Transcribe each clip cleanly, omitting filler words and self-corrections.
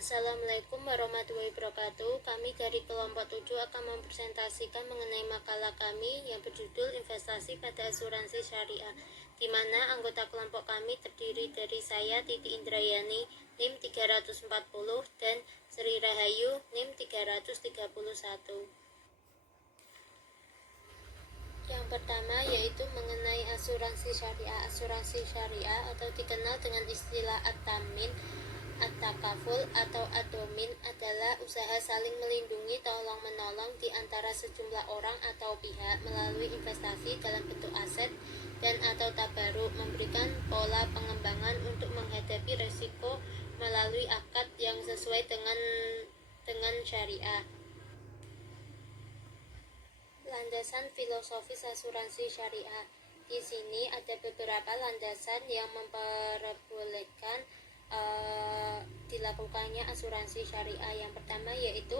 Assalamualaikum warahmatullahi wabarakatuh. Kami dari kelompok 7 akan mempresentasikan mengenai makalah kami yang berjudul Investasi pada Asuransi Syariah, di mana anggota kelompok kami terdiri dari saya, Titi Indrayani, NIM 340, dan Sri Rahayu, NIM 331. Yang pertama yaitu mengenai asuransi syariah. Asuransi syariah atau dikenal dengan istilah at-tamin, at-takaful atau ad-domin adalah usaha saling melindungi tolong-menolong di antara sejumlah orang atau pihak melalui investasi dalam bentuk aset dan atau tabaruk, memberikan pola pengembangan untuk menghadapi resiko melalui akad yang sesuai dengan syariah. Landasan filosofis asuransi syariah. Di sini ada beberapa landasan yang memperbolehkan dilakukannya asuransi syariah. Yang pertama yaitu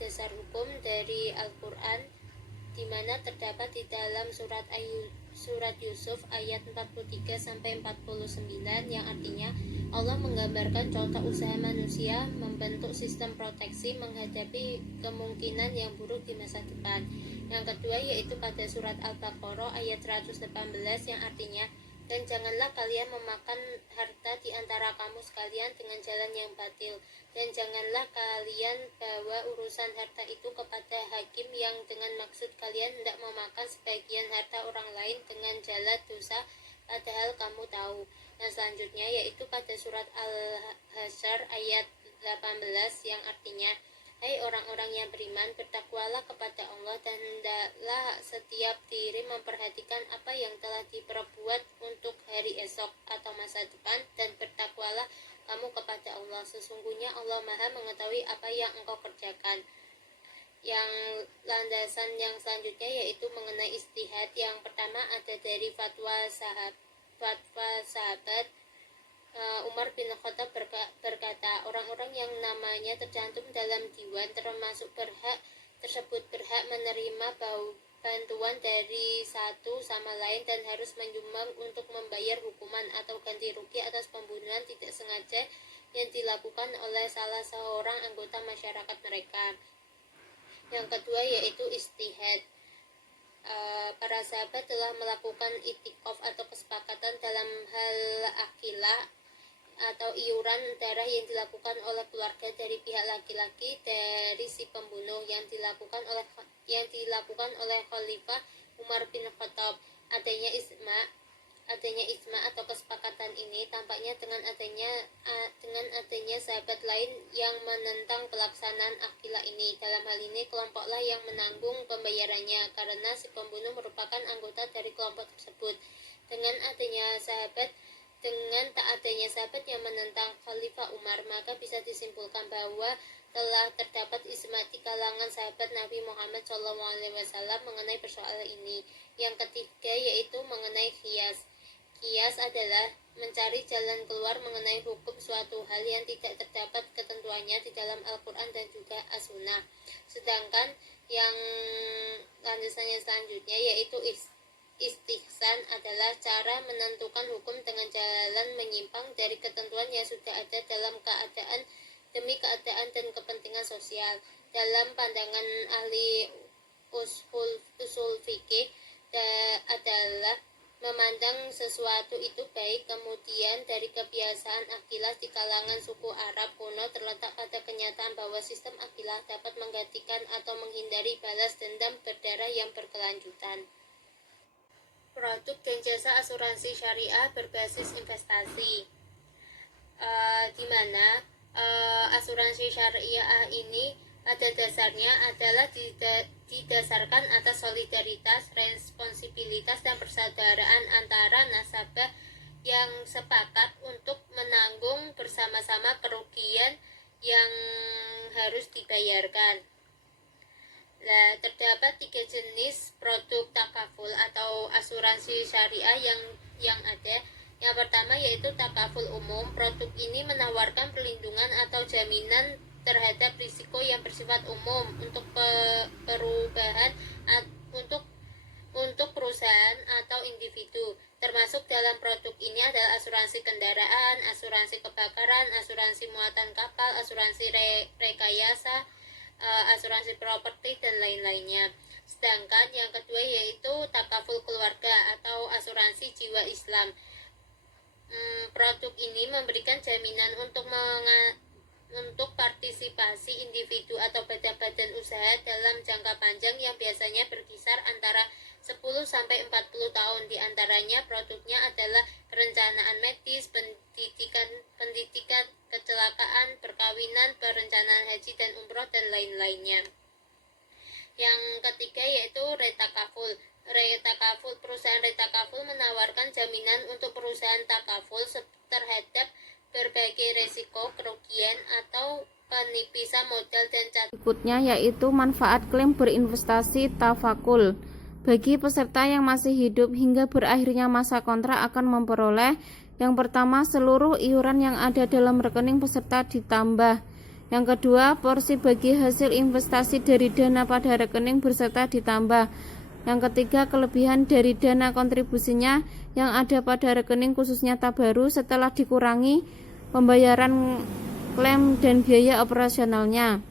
dasar hukum dari Al-Quran, di mana terdapat di dalam surat Yusuf ayat 43-49 yang artinya Allah menggambarkan contoh usaha manusia membentuk sistem proteksi menghadapi kemungkinan yang buruk di masa depan. Yang kedua yaitu pada surat Al-Baqarah ayat 118 yang artinya, dan janganlah kalian memakan harta di antara kamu sekalian dengan jalan yang batil, dan janganlah kalian bawa urusan harta itu kepada hakim yang dengan maksud kalian hendak memakan sebagian harta orang lain dengan jalan dosa, padahal kamu tahu. Yang selanjutnya yaitu pada surat Al-Hasyr ayat 18 yang artinya, hai orang-orang yang beriman, bertakwalah kepada Allah dan hendaklah setiap diri memperhatikan apa yang telah diperbuat untuk hari esok atau masa depan, dan bertakwalah kamu kepada Allah, sesungguhnya Allah Maha mengetahui apa yang engkau kerjakan. Yang landasan yang selanjutnya yaitu mengenai ijtihad. Yang pertama ada dari fatwa sahabat Umar bin Khattab berkata, orang-orang yang namanya tercantum dalam diwan tersebut berhak menerima bantuan dari satu sama lain dan harus menyumbang untuk membayar hukuman atau ganti rugi atas pembunuhan tidak sengaja yang dilakukan oleh salah seorang anggota masyarakat mereka. Yang kedua yaitu ijtihad. Para sahabat telah melakukan itikaf atau kesepakatan dalam hal akilah atau iuran darah yang dilakukan oleh keluarga dari pihak laki-laki dari si pembunuh yang dilakukan oleh Khalifah Umar bin Khattab. Adanya ijma atau kesepakatan ini tampaknya dengan adanya sahabat lain yang menentang pelaksanaan akilah ini. Dalam hal ini kelompoklah yang menanggung pembayarannya karena si pembunuh merupakan anggota dari kelompok tersebut. Dengan tak adanya sahabat yang menentang Khalifah Umar, maka bisa disimpulkan bahwa telah terdapat ijma di kalangan sahabat Nabi Muhammad SAW mengenai persoalan ini. Yang ketiga yaitu mengenai qiyas. Qiyas adalah mencari jalan keluar mengenai hukum suatu hal yang tidak terdapat ketentuannya di dalam Al-Quran dan juga As-Sunnah. Sedangkan yang landasannya selanjutnya yaitu istihsan adalah cara menentukan hukum dengan jalan menyimpang dari ketentuan yang sudah ada dalam keadaan demi keadaan dan kepentingan sosial. Dalam pandangan ahli usul fikih adalah memandang sesuatu itu baik, kemudian dari kebiasaan akilah di kalangan suku Arab kuno terletak pada kenyataan bahwa sistem akilah dapat menggantikan atau menghindari balas dendam berdarah yang berkelanjutan. Produk dan jasa asuransi syariah berbasis investasi, di mana asuransi syariah ini pada dasarnya adalah didasarkan atas solidaritas, responsibilitas, dan persaudaraan antara nasabah yang sepakat untuk menanggung bersama-sama kerugian yang harus dibayarkan. Nah, terdapat 3 jenis produk takaful atau asuransi syariah yang ada. Yang pertama yaitu takaful umum. Produk ini menawarkan perlindungan atau jaminan terhadap risiko yang bersifat umum untuk untuk perusahaan atau individu. Termasuk dalam produk ini adalah asuransi kendaraan, asuransi kebakaran, asuransi muatan kapal, asuransi rekayasa, asuransi properti, dan lain-lainnya. Sedangkan yang kedua yaitu takaful keluarga atau asuransi jiwa Islam. Produk ini memberikan jaminan untuk partisipasi individu atau badan-badan usaha dalam jangka panjang yang biasanya berkisar antara 10 sampai 40 tahun. Di antaranya produknya adalah perencanaan medis, pendidikan, kecelakaan, perkawinan, perencanaan haji dan umroh, dan lain-lainnya. Yang ketiga yaitu retakaful. Perusahaan retakaful menawarkan jaminan untuk perusahaan takaful terhadap berbagai resiko, kerugian, atau penipisan modal dan Berikutnya yaitu manfaat klaim berinvestasi tafakul. Bagi peserta yang masih hidup hingga berakhirnya masa kontrak akan memperoleh: yang pertama, seluruh iuran yang ada dalam rekening peserta ditambah. Yang kedua, porsi bagi hasil investasi dari dana pada rekening peserta ditambah. Yang ketiga, kelebihan dari dana kontribusinya yang ada pada rekening khususnya Tabaru setelah dikurangi pembayaran klaim dan biaya operasionalnya.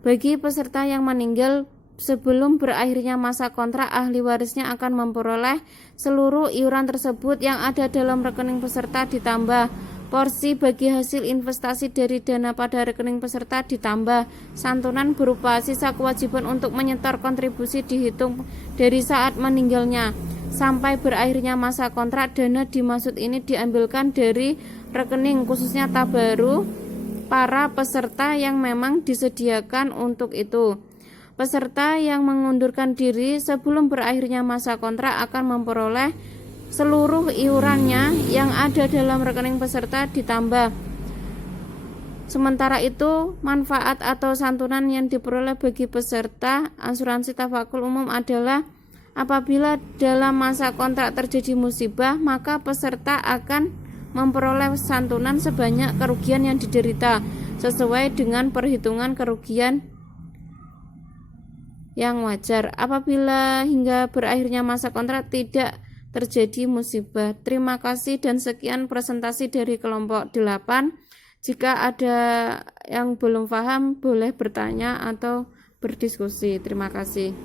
Bagi peserta yang meninggal sebelum berakhirnya masa kontrak, ahli warisnya akan memperoleh seluruh iuran tersebut yang ada dalam rekening peserta ditambah. Porsi bagi hasil investasi dari dana pada rekening peserta ditambah. Santunan berupa sisa kewajiban untuk menyetor kontribusi dihitung dari saat meninggalnya sampai berakhirnya masa kontrak. Dana dimaksud ini diambilkan dari rekening khususnya Tabaru para peserta yang memang disediakan untuk itu. Peserta yang mengundurkan diri sebelum berakhirnya masa kontrak akan memperoleh seluruh iurannya yang ada dalam rekening peserta ditambah. Sementara itu, manfaat atau santunan yang diperoleh bagi peserta asuransi tafakul umum adalah apabila dalam masa kontrak terjadi musibah, maka peserta akan memperoleh santunan sebanyak kerugian yang diderita sesuai dengan perhitungan kerugian yang wajar. Apabila hingga berakhirnya masa kontrak tidak terjadi musibah. Terima kasih dan sekian presentasi dari kelompok 8. Jika ada yang belum paham boleh bertanya atau berdiskusi. Terima kasih.